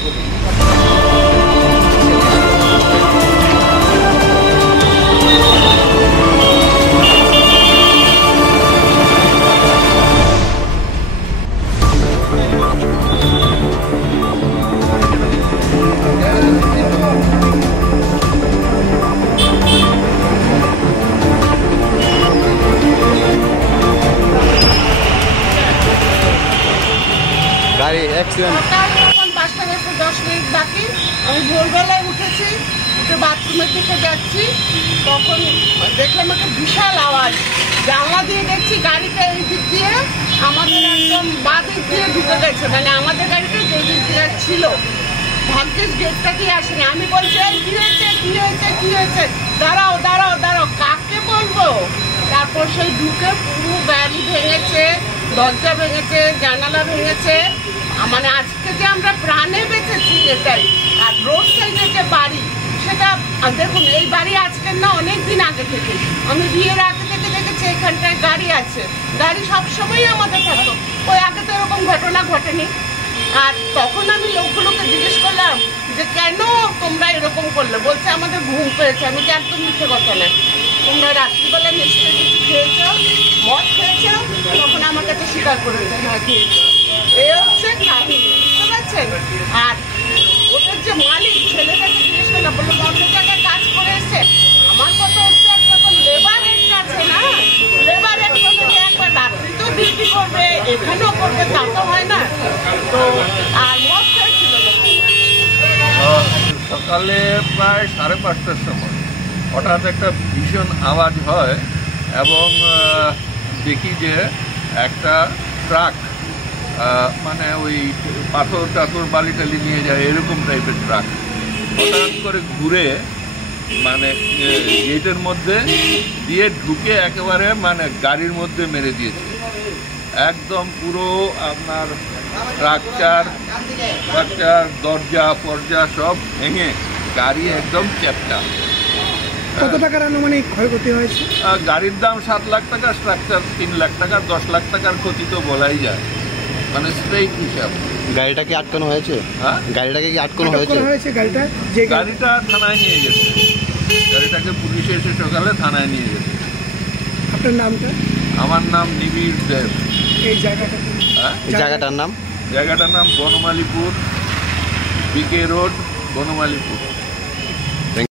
গাড়ি অ্যাক্সিডেন্ট। এখন 5টা বেজে 10 মিনিট বাকি। আমি ভোরবেলায় উঠেছি, উঠে বাথরুমের দিকে যাচ্ছি, তখন দেখলাম একটা বিশাল আওয়াজ। জানলা দিয়ে দেখছি গাড়িটা এই দিক দিয়ে আমাদের একদম বাঁ দিক দিয়ে ঢুকে গেছে, মানে আমাদের গাড়িটা যে দিক দিয়ে ছিল। ভাগ্যেস গেটটা কি আসেনি। আমি বলছি কি হয়েছে কি হয়েছে কি হয়েছে, দাঁড়াও দাঁড়াও দাঁড়াও, কাকে বলবো। তারপর সেই ঢুকে পুরো গাড়ি ভেঙেছে, দরজা ভেঙেছে, জানালা ভেঙেছে। মানে আজকে যে আমরা প্রাণে বেঁচেছি এটাই। আর রোড সাইডে যে বাড়ি, সেটা দেখুন, এই বাড়ি আজকের না, অনেক দিন আগে থেকে। আমি বিয়ের আগে থেকে দেখেছি এখানটায় গাড়ি আছে, গাড়ি সবসময় আমাদের থাকতো। ওই আগে তো এরকম ঘটনা ঘটেনি। আর তখন আমি লোকগুলোকে জিজ্ঞেস করলাম যে কেন তোমরা এরকম করলে, বলছে আমাদের ঘুম পেয়েছে। আমি কি একদম মিথ্যে কথা না, তোমরা রাত্রিবেলা নিশ্চয়ই কিছু খেয়েছ, মদ খেয়েছ। তখন আমার কাছে স্বীকার করেছে হ্যাঁ খেয়েছে। এই হচ্ছে কাহিনী, বুঝতে পারছেন। আর ওদের যে মালিক, ছেলেটাকে জিজ্ঞেস করলাম, বললো অন্য জায়গায় কাজ করে এসছে। আমার কথা হচ্ছে একটা তো লেবারের কাছে না, লেবারের জন্য একবার রাত্রি তো ডিউটি করবে, এখানেও করবে, তা তো হয় না। তো আর মদ খেয়েছিল সকালে প্রায় 5:30টার সময় হঠাৎ একটা ভীষণ আওয়াজ হয় এবং দেখি যে একটা ট্রাক, মানে ওই পাথর টাথর বালি টালি নিয়ে যায় এরকম টাইপের ট্রাক হঠাৎ করে ঘুরে মানে গেটের মধ্যে দিয়ে ঢুকে একেবারে মানে গাড়ির মধ্যে মেরে দিয়েছে। একদম পুরো আপনার স্ট্রাকচার দরজা ফরজা সব ভেঙে গাড়ি একদম চ্যাপটা। কত টাকার আনুমানিক ক্ষয়ক্ষতি হয়েছে? গাড়ির দাম 7 লাখ টাকা, স্ট্রাকচার 3 লাখ টাকা, 10 লাখ টাকার ক্ষতি তো বলাই যায়, মানে স্ট্রেট হিসাব। গাড়িটাকে আটকানো হয়েছে? হ্যাঁ, গাড়িটাকে কি আটকানো হয়েছে? গাড়িটা থানায় নিয়ে গেছে, গাড়িটাকে পুলিশে এসে সকালে থানায় নিয়ে গেছে। আপনার নামটা? আমার নাম নিবিড় দেব। এই জায়গাটা? হ্যাঁ, জায়গাটার নাম বনমালীপুর, বিকে রোড, বনমালীপুর।